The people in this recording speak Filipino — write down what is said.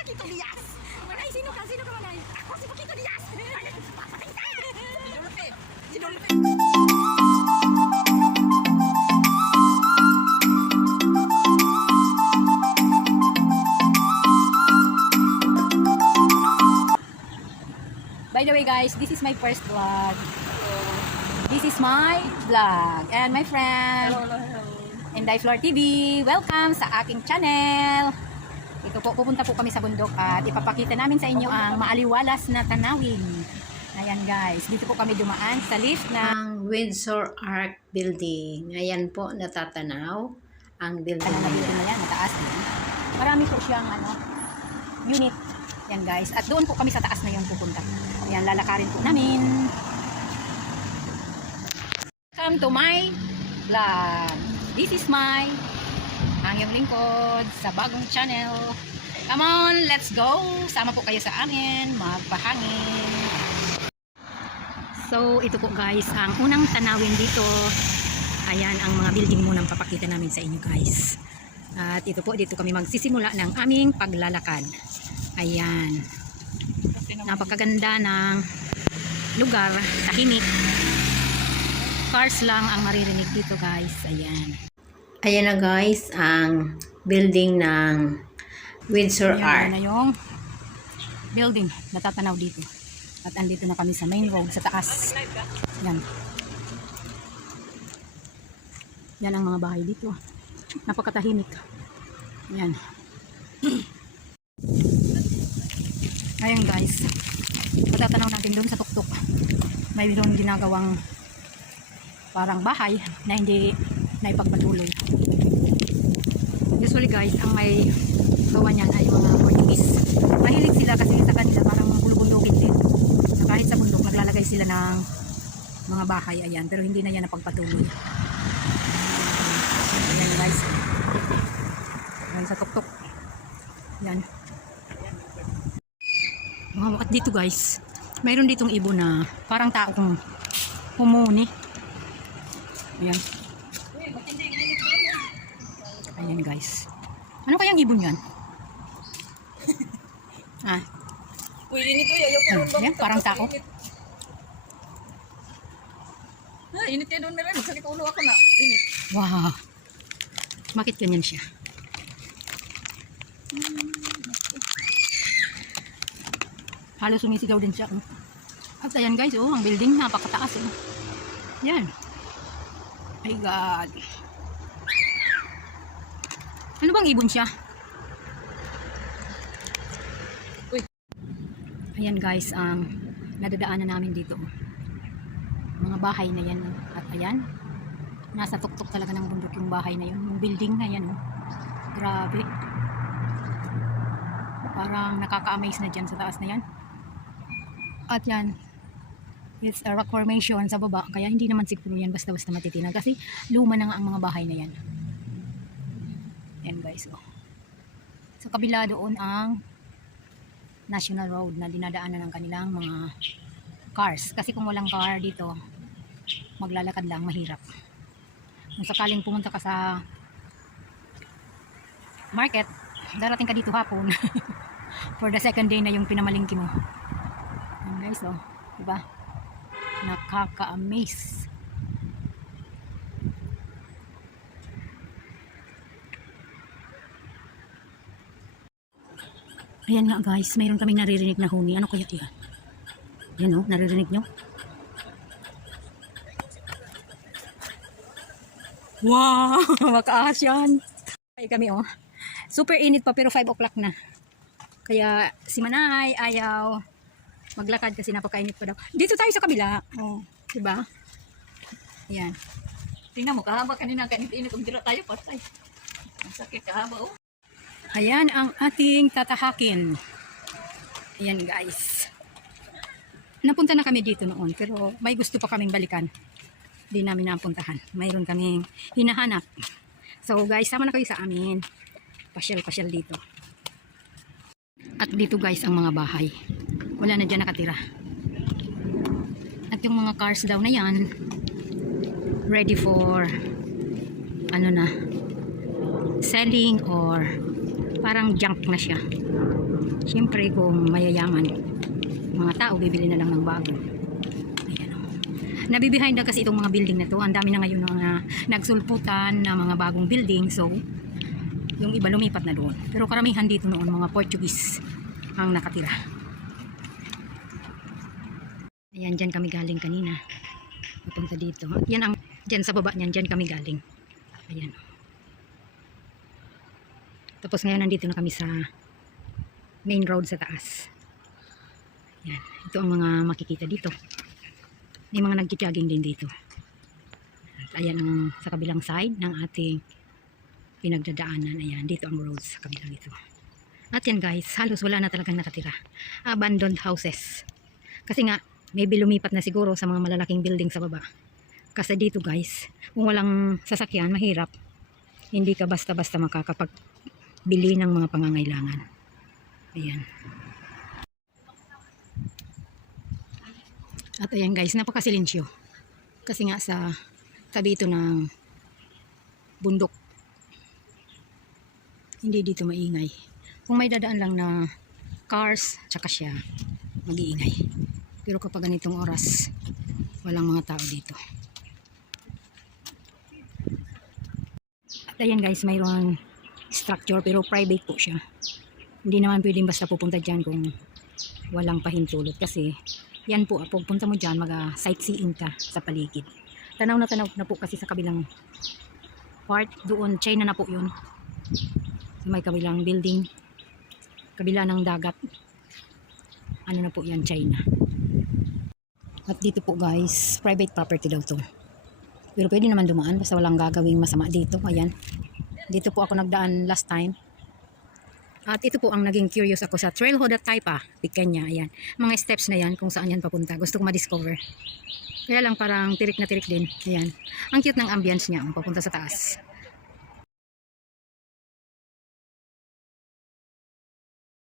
Paquito Diaz. Manay, sino ka? Sino ka, Manay? Ako si Paquito Diaz. Papatay ka! Sinulpe. Sinulpe. By the way guys, this is my first vlog. This is my vlog. And my friend, Inday Flor TV, welcome sa aking channel. Ito po, pupunta po kami sa bundok at ipapakita namin sa inyo ang maaliwalas na tanawin. Ayan guys, dito po kami dumaan sa lift ng Windsor Arc Building. Ayan po, natatanaw ang building na building na yan, mataas din. Marami po siyang unit. Yan guys, at doon po kami sa taas na yun pupunta. Ayan, lalakarin po namin. Welcome to my vlog. This is my ang iyong lingkod sa bagong channel. Come on, let's go! Sama po kayo sa amin, magpahangin. So, ito po guys, ang unang tanawin dito. Ayan, ang mga building munang papakita namin sa inyo guys. At ito po, dito kami magsisimula ng aming paglalakad. Ayan. Napakaganda ng lugar, tahimik. Cars lang ang maririnig dito guys. Ayan. Ayan na guys, ang building ng Windsor Arc. Ayan na yung building natatanaw dito. At andito na kami sa main road sa taas. Yan. Yan ang mga bahay dito. Napakatahimik. Yan. Ayan guys. Matatanaw natin doon sa tuktok. May doon ginagawang parang bahay na hindi naipagpatuloy. Usually guys, ang may gawa niyan ay mga Portuguese. Mahilig sila kasi sa kanila parang bulubundukin din. So, kahit sa bundok naglalagay sila ng mga bahay, ayan, pero hindi na yan napagpatuloy. Ayan guys. Ayan sa tuktok. Ayan. Wow, at dito guys, mayroon ditong ibon na parang tao kung humuni. Ayan. Ayan guys. Ano kayang ibon yan? Uy, init ko yun. Ayan, parang tao. Init yan doon meron. Magsakit ulo ako na. Init. Wow. Bakit ganyan siya? Halos sumisigaw din siya. Oh. At ayan guys, oh, ang building napakataas. Oh. Yan. My God. Ano bang ibon siya? Uy. Ayan guys, ang nadadaanan namin dito. Mga bahay na yan. At ayan, nasa tuktok talaga ng bundok yung bahay na yun. Yung building na yan. Oh. Grabe. Parang nakaka-amaze na dyan sa taas na yan. At yan, it's a rock formation sa baba. Kaya hindi naman siguro yan basta-basta matitinan. Kasi luma na nga ang mga bahay na yan. Yan guys, oh. Sa kabila doon ang National Road na dinadaanan ng kanilang mga cars. Kasi kung walang car dito, maglalakad lang, mahirap. Kung sakaling pumunta ka sa market, darating ka dito hapon. For the second day na yung pinamalingki mo. Yan guys, oh. Diba? Nakaka-amaze. Ayan nga guys, mayroon kaming naririnig na huni. Ano kaya yan? Yan o, naririnig nyo? Wow! Makaahas yan. Ay kami o. Super init pa pero 5 o'clock na. Kaya si Manay ayaw maglakad kasi napakainit pa daw. Dito tayo sa kabila. Oh, diba? Ayan. Tingnan mo, kahaba kanina kanit-init. Kung dira tayo, patay. Ang sakit kahaba, oh. Ayan ang ating tatahakin. Ayan guys. Napunta na kami dito noon pero may gusto pa kaming balikan. Hindi namin napuntahan. Mayroon kaming hinahanap. So guys, sama na kayo sa amin. Pasyal-pasyal dito. At dito guys ang mga bahay. Wala na dyan nakatira. At yung mga cars daw na yan, ready for ano na, selling or parang junk na siya. Siyempre kung mayayaman, mga tao bibili na lang ng bago. Ayan. Nabibehind na kasi itong mga building na to. Ang dami na ngayon na nagsulputan na mga bagong building. So, yung iba lumipat na doon. Pero karamihan dito noon mga Portuguese ang nakatira. Ayan, dyan kami galing kanina. Papunta dito. At yan ang, dyan sa baba niyan, dyan kami galing. Ayan. Tapos ngayon nandito na kami sa main road sa taas. Ayan. Ito ang mga makikita dito. May mga nagki-jogging din dito. At ayan ang sa kabilang side ng ating pinagdadaanan. Ayan, dito ang roads sa kabilang ito. At yan guys, halos wala na talagang nakatira. Abandoned houses. Kasi nga, maybe lumipat na siguro sa mga malalaking building sa baba. Kasi dito guys, kung walang sasakyan, mahirap. Hindi ka basta-basta makakapagbili ng mga pangangailangan. Ayan. At ayan guys, napakasilensyo. Kasi nga sa tabi ito ng bundok. Hindi dito maingay. Kung may dadaan lang na cars, tsaka siya mag-iingay. Pero kapag ganitong oras, walang mga tao dito. At ayan guys, mayroong structure pero private po siya. Hindi naman pwedeng basta pupunta dyan kung walang pahintulot. Kasi yan po, pupunta mo dyan, mag-sightseeing ka sa paligid. Tanaw na po kasi sa kabilang part. Doon, China na po yun. Sa may kabilang building. Kabila ng dagat. Ano na po yan, China. At dito po guys, private property daw to. Pero pwede naman dumaan basta walang gagawing masama dito. Ayan. Dito po ako nagdaan last time. At ito po ang naging curious ako sa Trailhead at Taipa, Pikenya. Ayan. Mga steps na yan kung saan yan papunta. Gusto ko ma-discover. Kaya lang parang tirik na tirik din. Ayan. Ang cute ng ambience niya papunta sa taas.